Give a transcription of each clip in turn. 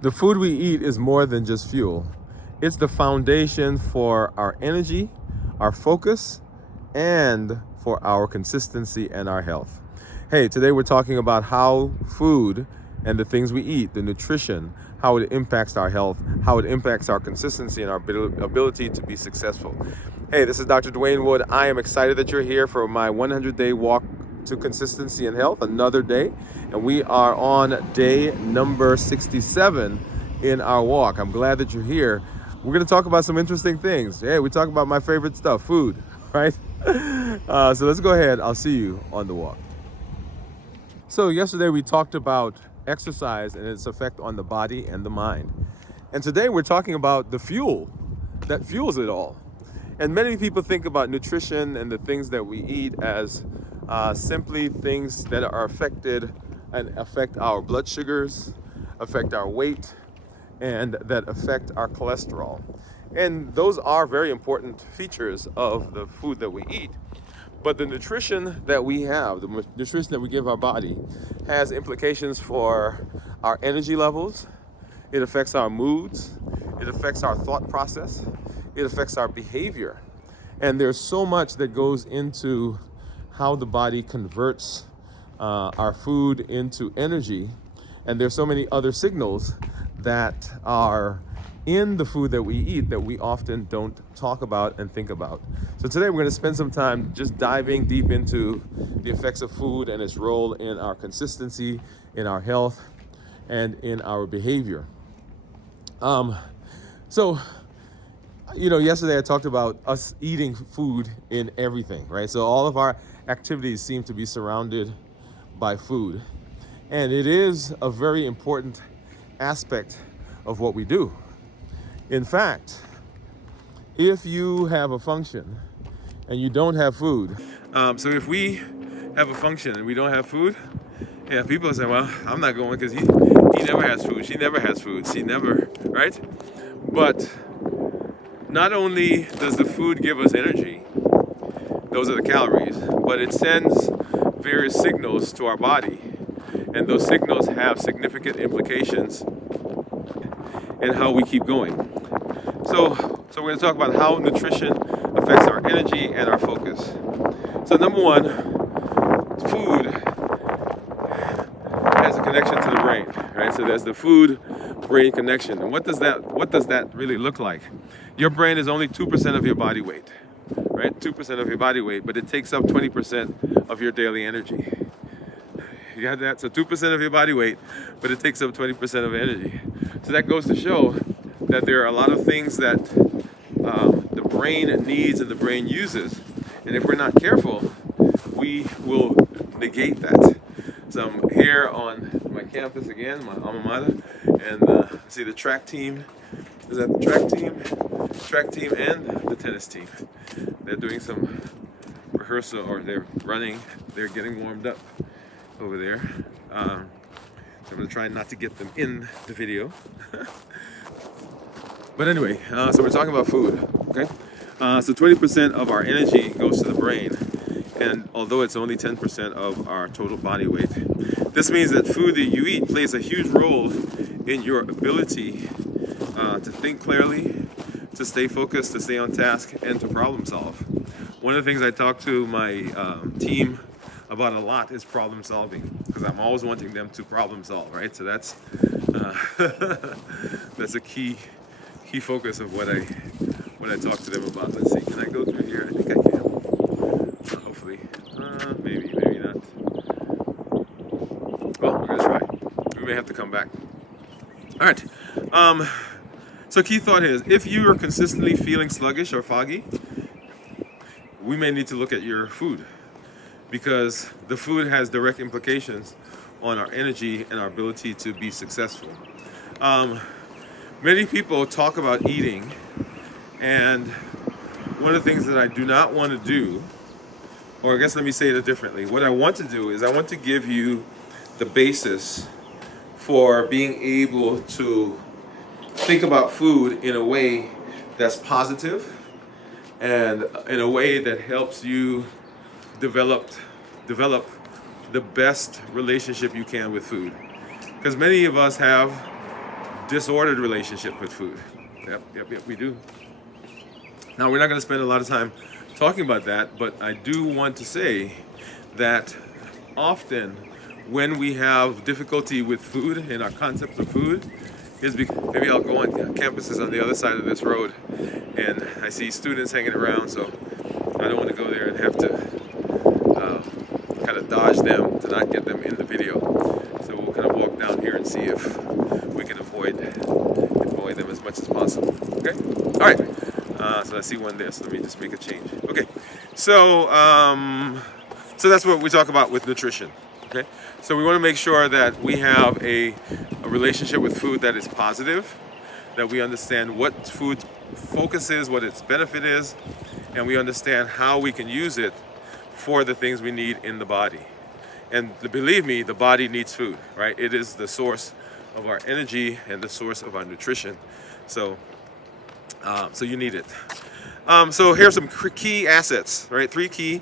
The food we eat is more than just fuel. It's the foundation for our energy, our focus, and for our consistency and our health. Hey, today we're talking about how food and the things we eat, the nutrition, how it impacts our health, how it impacts our consistency and our ability to be successful. Hey, this is Dr. Dwain Woode. I am excited that you're here for my 100-day walk to consistency and health, another day. And we are on day number 67 in our walk. I'm glad that you're here. We're going to talk about some interesting things. Hey, we talk about my favorite stuff, food, right? So let's go ahead. I'll see you on the walk. So yesterday we talked about exercise and its effect on the body and the mind. And today we're talking about the fuel that fuels it all. And many people think about nutrition and the things that we eat as simply things that are affected and affect our blood sugars, affect our weight, and that affect our cholesterol. And those are very important features of the food that we eat. But the nutrition that we have, the nutrition that we give our body, has implications for our energy levels. It affects our moods. It affects our thought process. It affects our behavior. And there's so much that goes into how the body converts our food into energy. And there's so many other signals that are in the food that we eat that we often don't talk about and think about. So today we're going to spend some time just diving deep into the effects of food and its role in our consistency, in our health, and in our behavior. Yesterday I talked about us eating food in everything, right? So all of our activities seem to be surrounded by food. And it is a very important aspect of what we do. In fact, if you have a function and you don't have food, so if we have a function and we don't have food, yeah, people say, well, I'm not going because he never has food, she never has food, she never, right? But not only does the food give us energy, those are the calories, but it sends various signals to our body. And those signals have significant implications in how we keep going. So we're going to talk about how nutrition affects our energy and our focus. So number one, food has a connection to the brain, right? So there's the food-brain connection. And what does that really look like? Your brain is only 2% of your body weight, right? 2% of your body weight, but it takes up 20% of your daily energy. You got that? So 2% of your body weight, but it takes up 20% of energy. So that goes to show that there are a lot of things that the brain needs and the brain uses. And if we're not careful, we will negate that. So I'm here on my campus again, my alma mater, and see the track team. Is that the track team? Track team and the tennis team. They're doing some rehearsal, or they're running, they're getting warmed up over there. So I'm going to try not to get them in the video. But anyway, so we're talking about food, okay? So 20% of our energy goes to the brain, and although it's only 10% of our total body weight, this means that food that you eat plays a huge role in your ability to think clearly, to stay focused, to stay on task, and to problem solve. One of the things I talk to my team about a lot is problem solving, because I'm always wanting them to problem solve, right? So that's that's a key focus of what I talk to them about. Let's see, can I go through here? I think I can. Hopefully, maybe not. Well, we're gonna try. We may have to come back. All right. So key thought is, if you are consistently feeling sluggish or foggy, we may need to look at your food, because the food has direct implications on our energy and our ability to be successful. Many people talk about eating, and one of the things that I do not want to do, or I guess let me say it differently, what I want to do is I want to give you the basis for being able to think about food in a way that's positive and in a way that helps you develop the best relationship you can with food. Because many of us have disordered relationship with food. Yep, we do. Now, we're not going to spend a lot of time talking about that, but I do want to say that often when we have difficulty with food and our concept of food is because maybe I'll go on campuses on the other side of this road and I see students hanging around, so I don't want to go there and have to kind of dodge them to not get them in the video. So we'll kind of walk down here and see if we can avoid them as much as possible. Okay? All right. So I see one there, so let me just make a change. Okay. So that's what we talk about with nutrition. Okay? So we want to make sure that we have a relationship with food that is positive, that we understand what food focus is, what its benefit is, and we understand how we can use it for the things we need in the body. And believe me, the body needs food, right? It is the source of our energy and the source of our nutrition. So you need it. So here's some key assets, right? 3 key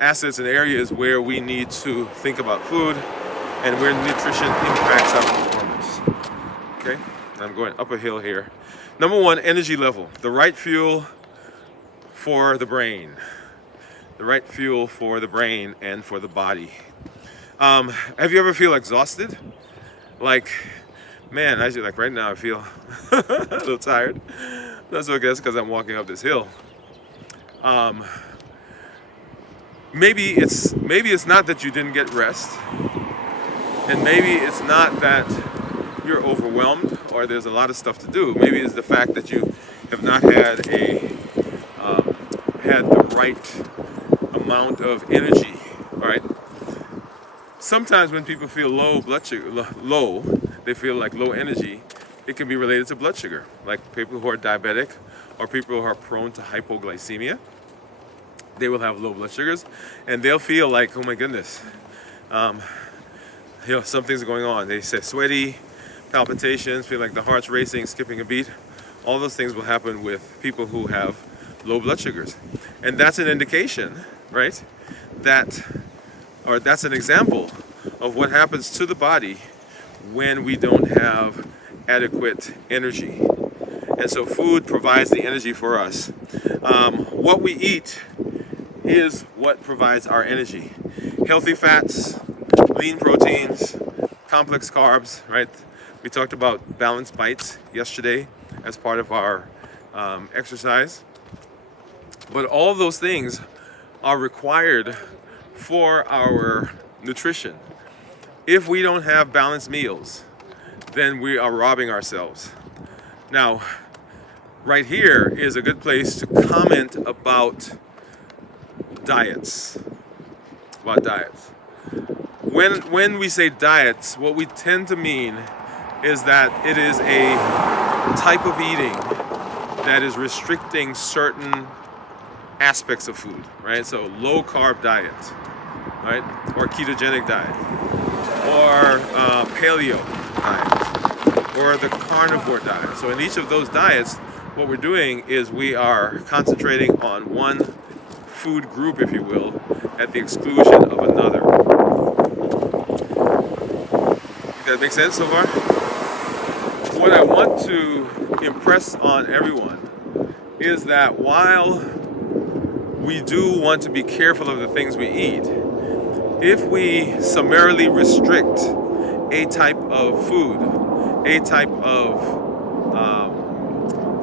assets and areas where we need to think about food and where nutrition impacts our performance. Okay, I'm going up a hill here. Number 1, energy level. The right fuel for the brain. The right fuel for the brain and for the body. Have you ever feel exhausted? Like, man, like right now I feel a little tired. That's what I guess because I'm walking up this hill. Maybe it's not that you didn't get rest, and maybe it's not that you're overwhelmed or there's a lot of stuff to do. Maybe it's the fact that you have not had the right amount of energy. All right. Sometimes when people feel low blood sugar, they feel like low energy. It can be related to blood sugar, like people who are diabetic or people who are prone to hypoglycemia. They will have low blood sugars, and they'll feel like, oh my goodness, something's going on. They say sweaty, palpitations, feel like the heart's racing, skipping a beat. All those things will happen with people who have low blood sugars, and that's an indication, right? That's an example of what happens to the body when we don't have adequate energy. And so food provides the energy for us. What we eat is what provides our energy. Healthy fats, lean proteins, complex carbs, right? We talked about balanced bites yesterday as part of our exercise. But all of those things are required for our nutrition. If we don't have balanced meals, then we are robbing ourselves. Now, right here is a good place to comment about diets. When we say diets, what we tend to mean is that it is a type of eating that is restricting certain aspects of food, right? So low carb diet, right? Or ketogenic diet, or paleo diet, or the carnivore diet. So in each of those diets, what we're doing is we are concentrating on one food group, if you will, at the exclusion of another. Does that make sense so far? What I want to impress on everyone is that while we do want to be careful of the things we eat, if we summarily restrict a type of food, a type of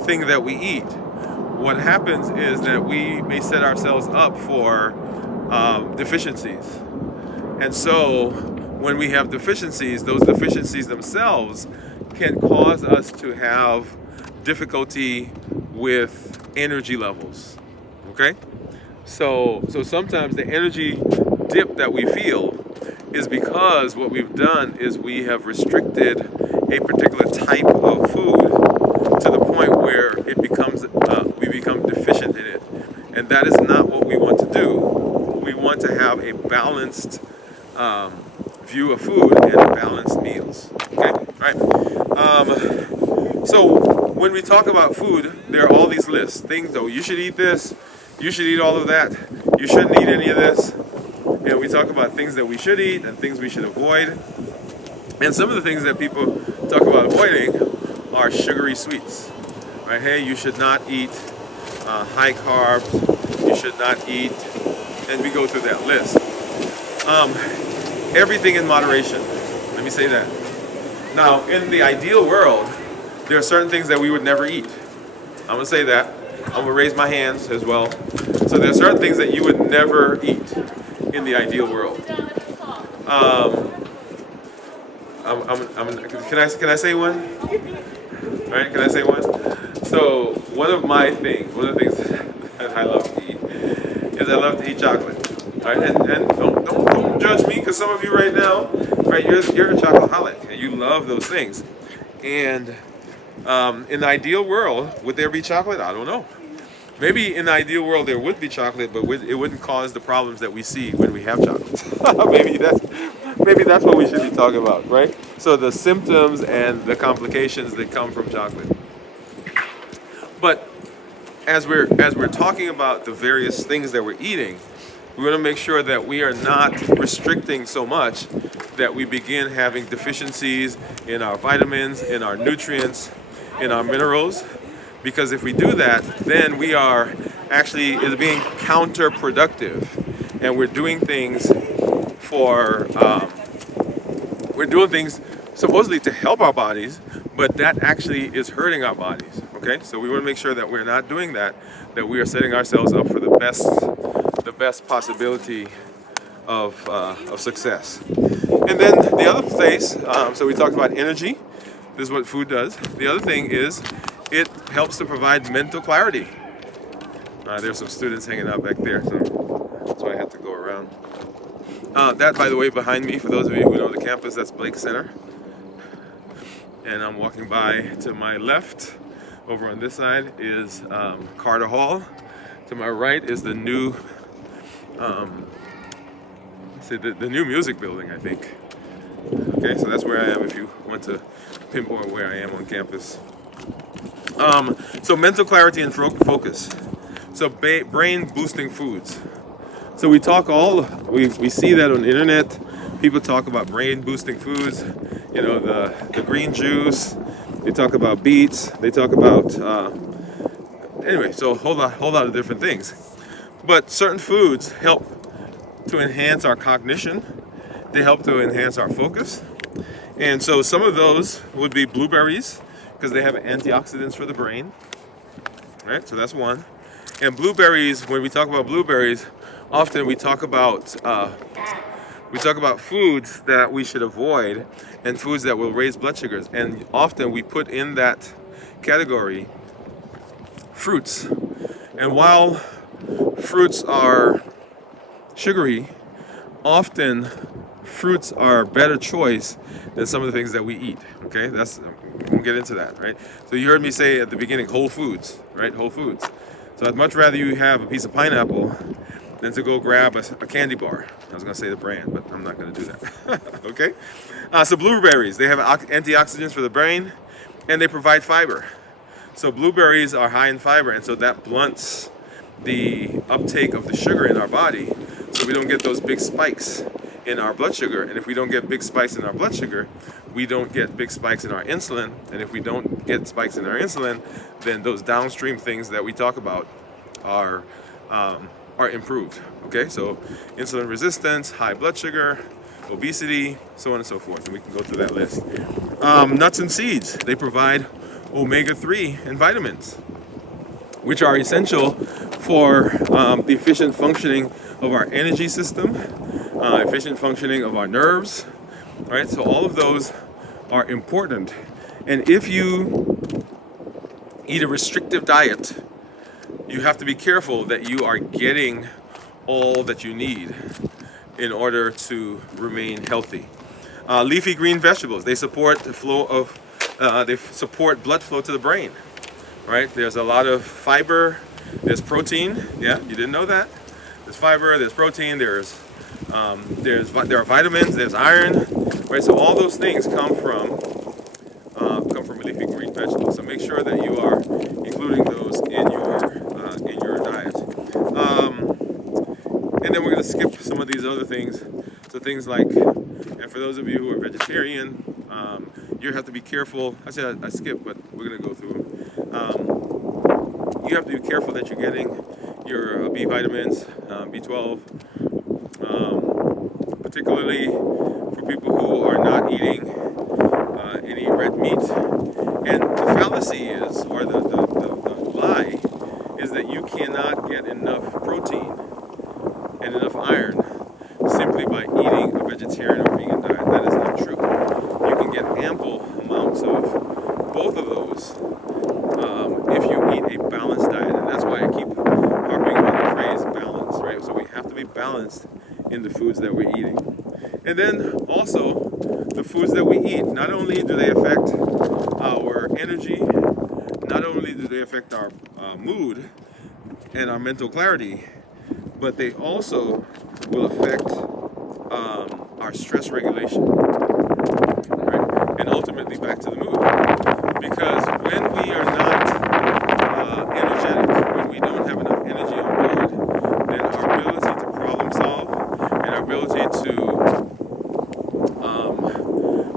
thing that we eat, what happens is that we may set ourselves up for deficiencies. And so when we have deficiencies, those deficiencies themselves can cause us to have difficulty with energy levels. Okay? So sometimes the energy dip that we feel is because what we've done is we have restricted a particular type of food to the point where it becomes we become deficient in it, and that is not what we want to do. We want to have a balanced view of food and balanced meals. Okay, all right. So when we talk about food, there are all these lists. Things though, you should eat this, you should eat all of that, you shouldn't eat any of this. And we talk about things that we should eat and things we should avoid. And some of the things that people talk about avoiding are sugary sweets. Right? Hey, you should not eat high carbs. You should not eat, and we go through that list. Um, Everything in moderation. Let me say that. Now, in the ideal world, there are certain things that we would never eat. I'm gonna say that. I'm gonna raise my hands as well. So there are certain things that you would never eat in the ideal world. Um, can I say one? All right, can I say one? So one of the things that I love to eat is I love to eat chocolate. All right, and don't judge me, because some of you right now, right, you're a chocoholic and you love those things. And in the ideal world, would there be chocolate? I don't know. Maybe in the ideal world there would be chocolate, but it wouldn't cause the problems that we see when we have chocolate. maybe that's what we should be talking about, right? So the symptoms and the complications that come from chocolate. But as we're talking about the various things that we're eating, we want to make sure that we are not restricting so much that we begin having deficiencies in our vitamins, in our nutrients, in our minerals. Because if we do that, then we are actually is being counterproductive, and we're doing things supposedly to help our bodies, but that actually is hurting our bodies. Okay, so we want to make sure that we're not doing that. That we are setting ourselves up for the best possibility of success. And then the other place, so we talked about energy. This is what food does. The other thing is it helps to provide mental clarity. There's some students hanging out back there, so that's why I had to go around. That, by the way, behind me, for those of you who know the campus, that's Blake Center. And I'm walking by to my left. Over on this side is Carter Hall. To my right is the new, the new music building, I think. Okay, so that's where I am if you want to pinpoint where I am on campus. So mental clarity and focus. So brain boosting foods. So we see that on the internet. People talk about brain boosting foods. You know, the green juice. They talk about beets. They talk about anyway. So a whole lot of different things. But certain foods help to enhance our cognition. They help to enhance our focus. And so some of those would be blueberries, because they have antioxidants for the brain. Right? So that's one. And blueberries, when we talk about blueberries, often we talk about foods that we should avoid and foods that will raise blood sugars. And often we put in that category fruits. And while fruits are sugary, often fruits are a better choice than some of the things that we eat. Okay, we'll get into that, right? So you heard me say at the beginning, whole foods, right? Whole foods. So I'd much rather you have a piece of pineapple than to go grab a candy bar. I was gonna say the brand, but I'm not gonna do that. Okay? So blueberries, they have antioxidants for the brain, and they provide fiber. So blueberries are high in fiber, and so that blunts the uptake of the sugar in our body, so we don't get those big spikes in our blood sugar. And if we don't get big spikes in our blood sugar, we don't get big spikes in our insulin. And if we don't get spikes in our insulin, then those downstream things that we talk about are improved. Okay, so insulin resistance, high blood sugar, obesity, so on and so forth. And we can go through that list. Nuts and seeds, they provide omega-3 and vitamins, which are essential for the efficient functioning of our energy system, efficient functioning of our nerves, right? So all of those are important. And if you eat a restrictive diet, you have to be careful that you are getting all that you need in order to remain healthy. Leafy green vegetables, they support the flow of, they support blood flow to the brain, right? There's a lot of fiber, there's protein, yeah, you didn't know that? There's fiber, there's protein, there are vitamins, there's iron, right? So all those things come from leafy green vegetables. So make sure that you are including those in your diet. And then we're going to skip some of these other things. So things like, and for those of you who are vegetarian, You have to be careful. I said I skipped, but we're going to go through them. You have to be careful that you're getting your B vitamins, B12, particularly for people who are not eating any red meat. And the fallacy is, or the lie, is that you cannot get enough protein and enough iron simply by eating a vegetarian or vegan diet. That is not true. You can get ample amounts of both of those if you eat a balanced diet. And that's why I keep harping on the phrase balance, right? So we have to be balanced in the foods that we're eating. And then also, the foods that we eat, not only do they affect our energy, not only do they affect our mood and our mental clarity, but they also will affect our stress regulation, right? And ultimately back to the mood. Because when we are not energetic, when we don't have enough energy on board, then our ability to problem solve and our ability to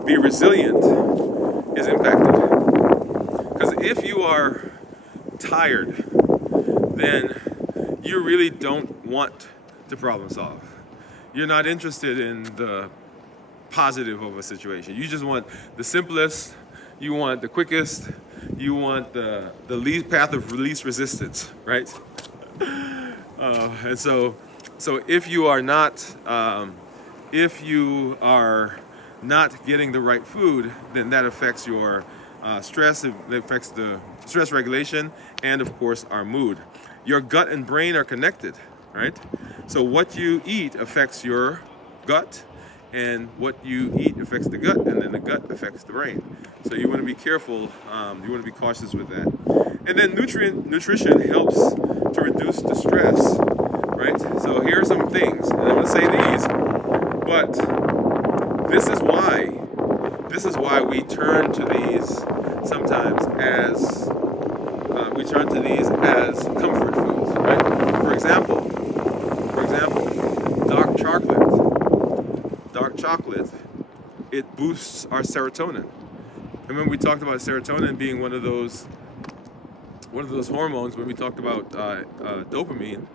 be resilient is impacted. Because if you are tired, then you really don't want to problem solve. You're not interested in the positive of a situation. You just want the simplest, you want the quickest, you want the least path of least resistance, right? And so if you are not getting the right food, then that affects your stress. It affects the stress regulation, and of course our mood. Your gut and brain are connected, right? So what you eat affects your gut, and what you eat affects the gut, and then the gut affects the brain. So you want to be careful. You want to be cautious with that. And then nutrition helps to reduce the stress, right? So here are some things, and I'm going to say these, but this is why we turn to these sometimes as comfort foods, right? For example, dark chocolate, it boosts our serotonin. Remember we talked about serotonin being one of those hormones when we talked about dopamine,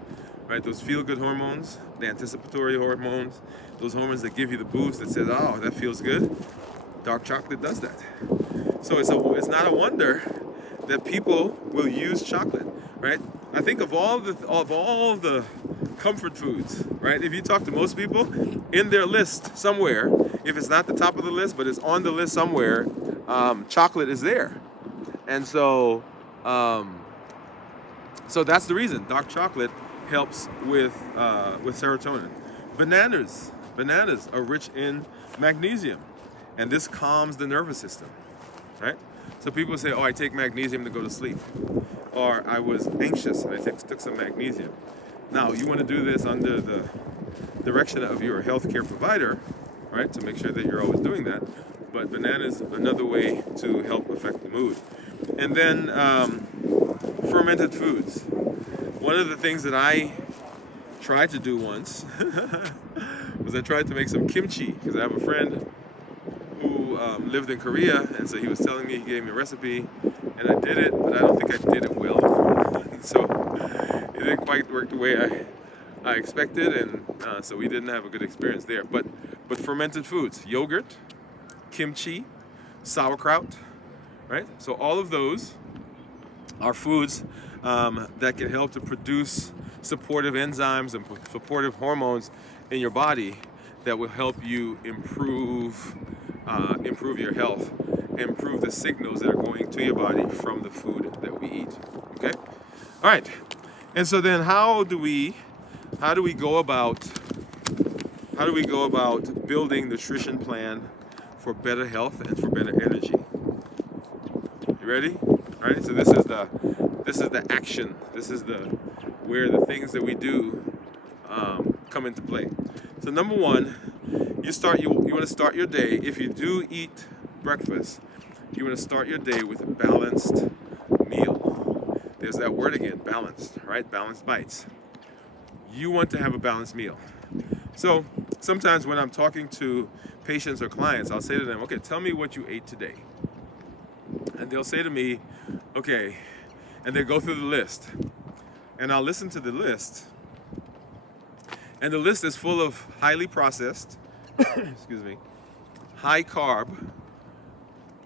right? Those feel-good hormones, the anticipatory hormones, those hormones that give you the boost that says, oh, that feels good. Dark chocolate does that. So it's not a wonder that people will use chocolate, right? I think of all the comfort foods, right? If you talk to most people, in their list somewhere, if it's not the top of the list, but it's on the list somewhere, chocolate is there. And so that's the reason. Dark chocolate helps with serotonin. Bananas are rich in magnesium, and this calms the nervous system, right? So people say, oh, I take magnesium to go to sleep, or I was anxious and I took some magnesium. Now you want to do this under the direction of your healthcare provider, right, to make sure that you're always doing that. But bananas, another way to help affect the mood. And then fermented foods. One of the things that I tried to do once was I tried to make some kimchi, because I have a friend who lived in Korea, and so he was telling me, he gave me a recipe, and I did it, but I don't think I did it well. So it didn't quite work the way I expected, and so we didn't have a good experience there. But fermented foods, yogurt, kimchi, sauerkraut, right? So all of those are foods that can help to produce supportive enzymes and supportive hormones in your body that will help you improve your health, improve the signals that are going to your body from the food that we eat. Okay? All right. And so then how do we go about building nutrition plan for better health and for better energy? You ready? All right. So this is the action. This is where the things that we do come into play. So number one, you want to start your day. If you do eat breakfast, you want to start your day with a balanced meal. There's that word again, balanced, right? Balanced bites. You want to have a balanced meal. So sometimes when I'm talking to patients or clients, I'll say to them, okay, tell me what you ate today. And they'll say to me, okay, and they go through the list. And I'll listen to the list. And the list is full of highly processed, excuse me, high carb,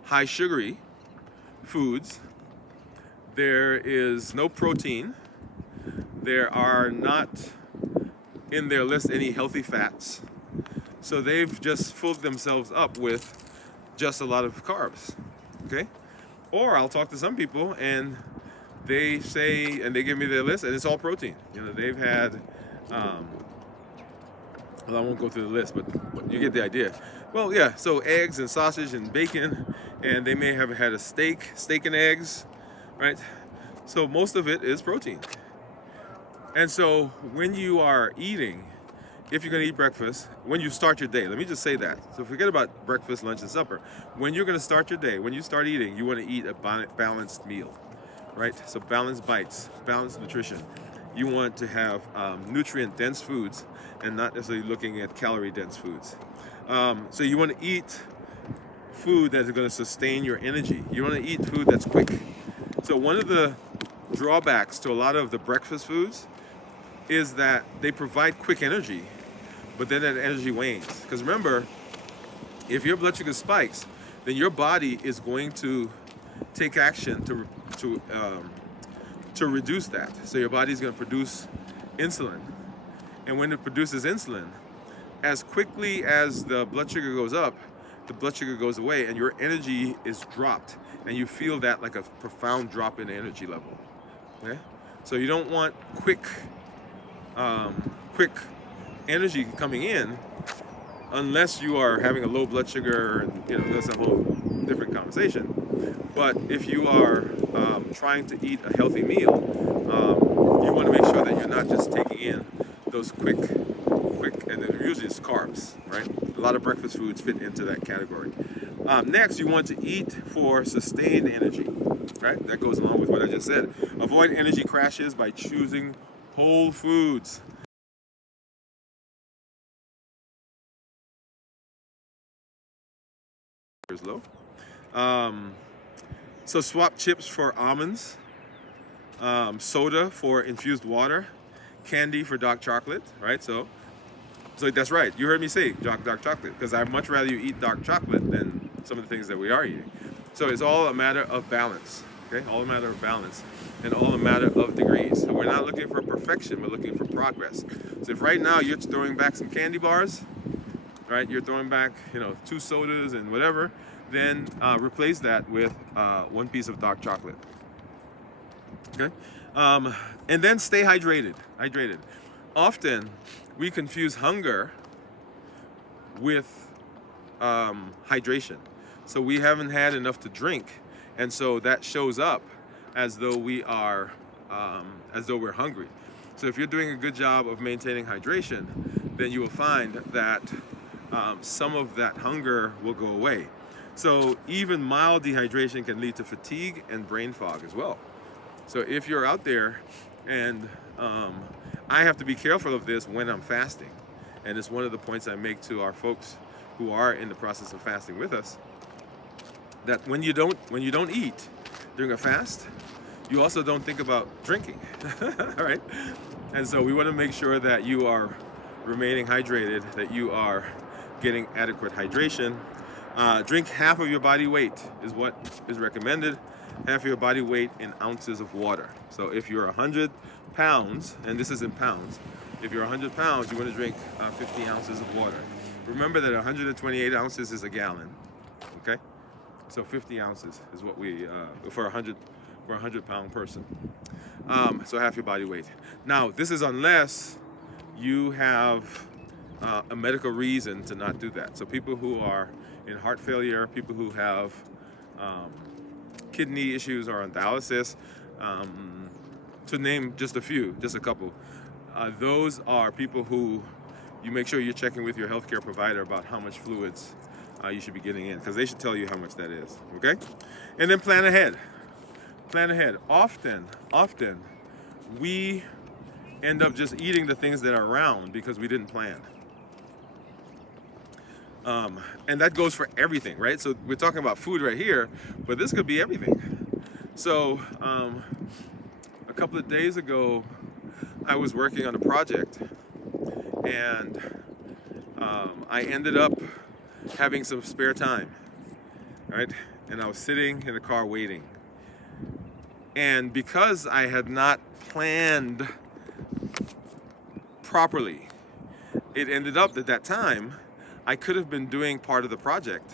high sugary foods. There is no protein. There are not in their list any healthy fats. So they've just filled themselves up with just a lot of carbs. Okay? Or I'll talk to some people and they say, and they give me their list, and it's all protein. You know, they've had, well, I won't go through the list, but you get the idea. Well, yeah, so eggs and sausage and bacon, and they may have had a steak and eggs, right? So most of it is protein. And so when you are eating, if you're going to eat breakfast, when you start your day, let me just say that. So forget about breakfast, lunch, and supper. When you're going to start your day, when you start eating, you want to eat a balanced meal, right? So balanced bites, balanced nutrition. You want to have nutrient-dense foods and not necessarily looking at calorie-dense foods. So you want to eat food that is going to sustain your energy. You want to eat food that's quick. So one of the drawbacks to a lot of the breakfast foods is that they provide quick energy, but then that energy wanes. Because remember, if your blood sugar spikes, then your body is going to take action to reduce that. So your body is going to produce insulin, and when it produces insulin, as quickly as the blood sugar goes up, the blood sugar goes away, and your energy is dropped, and you feel that like a profound drop in energy level. Okay, so you don't want quick energy coming in unless you are having a low blood sugar, and you know that's a whole different conversation. But if you are trying to eat a healthy meal, you want to make sure that you're not just taking in those quick, and then usually it's carbs, right? A lot of breakfast foods fit into that category. Next, you want to eat for sustained energy, right? That goes along with what I just said. Avoid energy crashes by choosing whole foods. Low. So swap chips for almonds, soda for infused water, candy for dark chocolate, right? So that's right. You heard me say dark chocolate, because I'd much rather you eat dark chocolate than some of the things that we are eating. So it's all a matter of balance, okay? All a matter of balance and all a matter of degrees. So we're not looking for perfection, we're looking for progress. So if right now you're throwing back some candy bars, right? You're throwing back, 2 sodas and whatever, then replace that with 1 piece of dark chocolate. Okay? And then stay hydrated. Often we confuse hunger with hydration. So we haven't had enough to drink, and so that shows up as though we're hungry. So if you're doing a good job of maintaining hydration, then you will find that some of that hunger will go away. So even mild dehydration can lead to fatigue and brain fog as well. So if you're out there, and I have to be careful of this when I'm fasting, and it's one of the points I make to our folks who are in the process of fasting with us, that when you don't eat during a fast, you also don't think about drinking, all right? And so we want to make sure that you are remaining hydrated, that you are getting adequate hydration. Drink half of your body weight is what is recommended. Half of your body weight in ounces of water. So if you're 100 pounds, and this is in pounds, if you're 100 pounds, you want to drink 50 ounces of water. Remember that 128 ounces is a gallon, okay? So 50 ounces is what we, for a 100-pound person. So half your body weight. Now, this is unless you have a medical reason to not do that. So people who are in heart failure, people who have kidney issues or on dialysis, to name just a couple, those are people who you make sure you're checking with your healthcare provider about how much fluids you should be getting in, because they should tell you how much that is, okay? And then plan ahead. Often we end up just eating the things that are around because we didn't plan. And that goes for everything, right? So we're talking about food right here, but this could be everything. So a couple of days ago, I was working on a project, and I ended up having some spare time, right? And I was sitting in the car waiting. And because I had not planned properly, it ended up that time I could have been doing part of the project.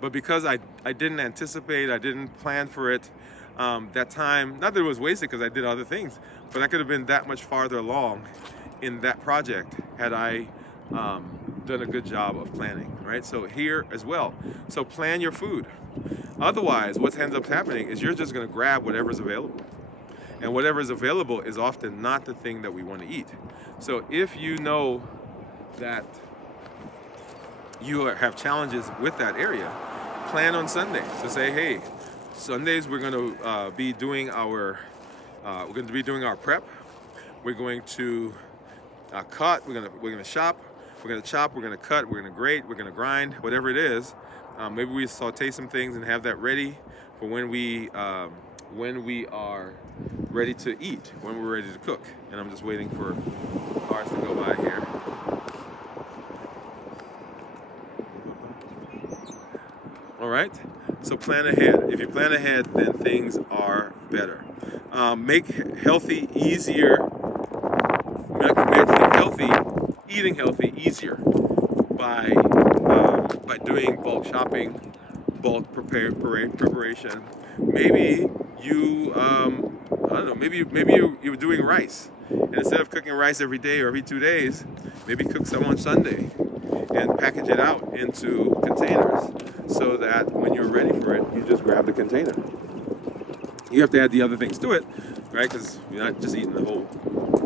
But because I didn't anticipate, I didn't plan for it, that time, not that it was wasted because I did other things, but I could have been that much farther along in that project had I done a good job of planning, right? So here as well. So plan your food. Otherwise, what ends up happening is you're just going to grab whatever's available. And whatever is available is often not the thing that we want to eat. So if you know that you have challenges with that area, plan on Sundays. So say, hey, Sundays we're going to be doing our prep. We're going to cut. We're going to shop. We're going to chop. We're going to cut. We're going to grate. We're going to grind. Whatever it is. Maybe we saute some things and have that ready for when we are ready to eat, when we're ready to cook. And I'm just waiting for cars to go by here. All right. So plan ahead. If you plan ahead, then things are better. Make healthy easier. Eating healthy easier by doing bulk shopping, bulk preparation. Maybe you I don't know. Maybe you're doing rice, and instead of cooking rice every day or every 2 days, maybe cook some on Sunday and package it out into containers so that when you're ready for it, you just grab the container. You have to add the other things to it, right? Because you're not just eating the whole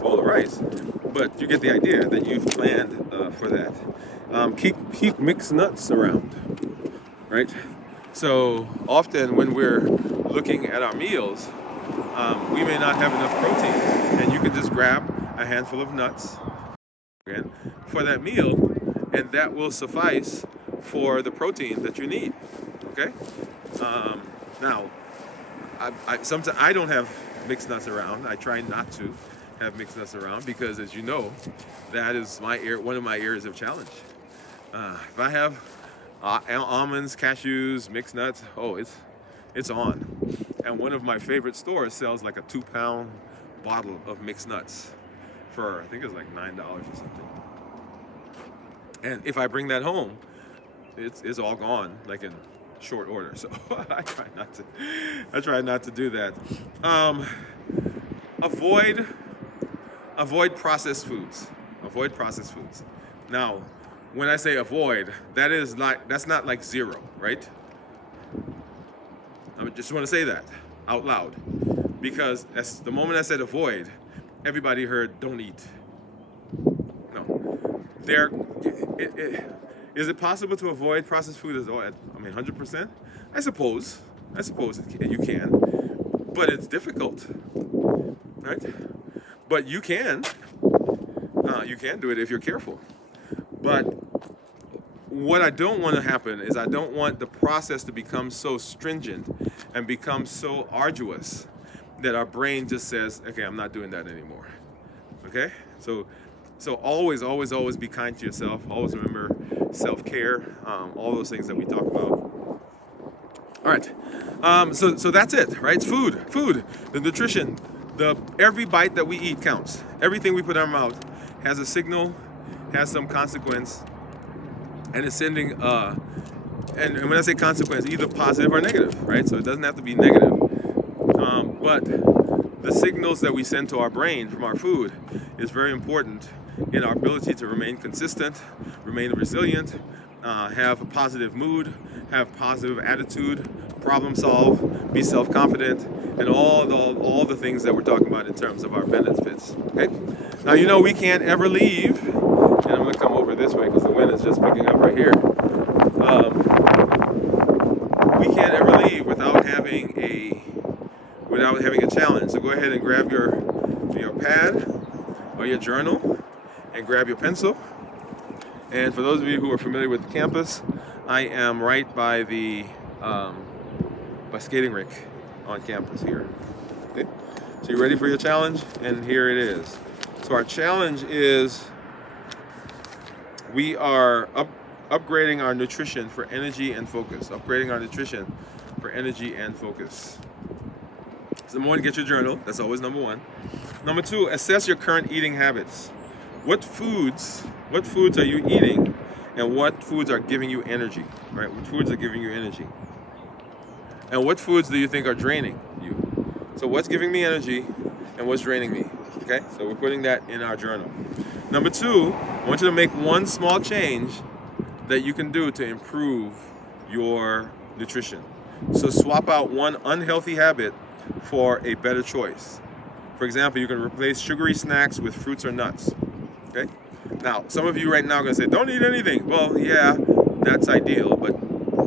bowl of rice, but you get the idea that you've planned for that. Keep mixed nuts around, right? So often when we're looking at our meals, we may not have enough protein, and you can just grab a handful of nuts for that meal, and that will suffice for the protein that you need. Okay. Now, sometimes I don't have mixed nuts around. I try not to have mixed nuts around because, as you know, that is one of my areas of challenge. If I have almonds, cashews, mixed nuts, oh, it's on. And one of my favorite stores sells like a 2-pound bottle of mixed nuts for, I think it's like $9 or something. And if I bring that home, it's all gone like in short order. So I try not to do that. Avoid processed foods. Avoid processed foods. Now, when I say avoid, that's not like zero, right? I just want to say that out loud, because the moment I said avoid, everybody heard don't eat. No, is it possible to avoid processed food as well? I mean, 100%. I suppose you can, but it's difficult, right? But you can do it if you're careful. But what I don't want to happen is I don't want the process to become so stringent and become so arduous that our brain just says, okay, I'm not doing that anymore. Okay? So always be kind to yourself. Always remember self-care, all those things that we talk about. All right. So that's it, right? It's food, the nutrition, every bite that we eat counts. Everything we put in our mouth has a signal, has some consequence, and it's sending and when I say consequence, either positive or negative, right? So it doesn't have to be negative, but the signals that we send to our brain from our food is very important in our ability to remain consistent, remain resilient, have a positive mood, have positive attitude, problem solve, be self-confident, and all the things that we're talking about in terms of our benefits. Okay. Now we can't ever leave, and I'm going to come over this way because the wind is just picking up right here. We can't ever leave without having a challenge. So go ahead and grab your pad or your journal, and grab your pencil, And for those of you who are familiar with the campus, I am right by the by skating rink on campus here. Okay? So you ready for your challenge? And here it is. So our challenge is we are upgrading our nutrition for energy and focus. Upgrading our nutrition for energy and focus. So number one, get your journal. That's always number one. Number two, assess your current eating habits. What foods are you eating, and what foods are giving you energy? Right? What foods are giving you energy? And what foods do you think are draining you? So what's giving me energy and what's draining me? Okay? So we're putting that in our journal. Number two, I want you to make one small change that you can do to improve your nutrition. So swap out one unhealthy habit for a better choice. For example, you can replace sugary snacks with fruits or nuts. Okay? Now, some of you right now are going to say, don't eat anything. Well, yeah, that's ideal, but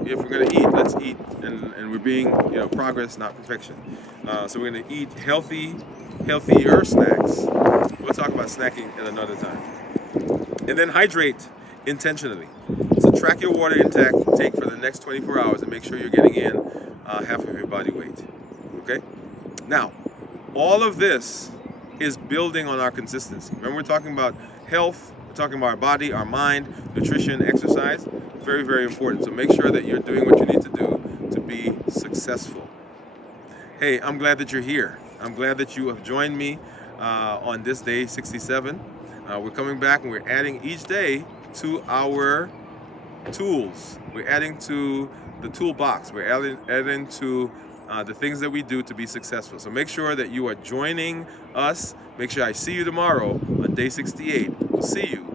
if we're going to eat, let's eat. And we're being, progress, not perfection. So we're going to eat healthier snacks. We'll talk about snacking at another time. And then hydrate intentionally. So track your water intake for the next 24 hours and make sure you're getting in half of your body weight. Okay? Now, all of this is building on our consistency. Remember, we're talking about health, we're talking about our body, our mind, nutrition, exercise. Very, very important. So make sure that you're doing what you need to do to be successful. Hey, I'm glad that you're here. I'm glad that you have joined me on this day 67. We're coming back and we're adding each day to our tools. We're adding to the toolbox. We're adding to the things that we do to be successful. So make sure that you are joining us. Make sure I see you tomorrow on day 68. We'll see you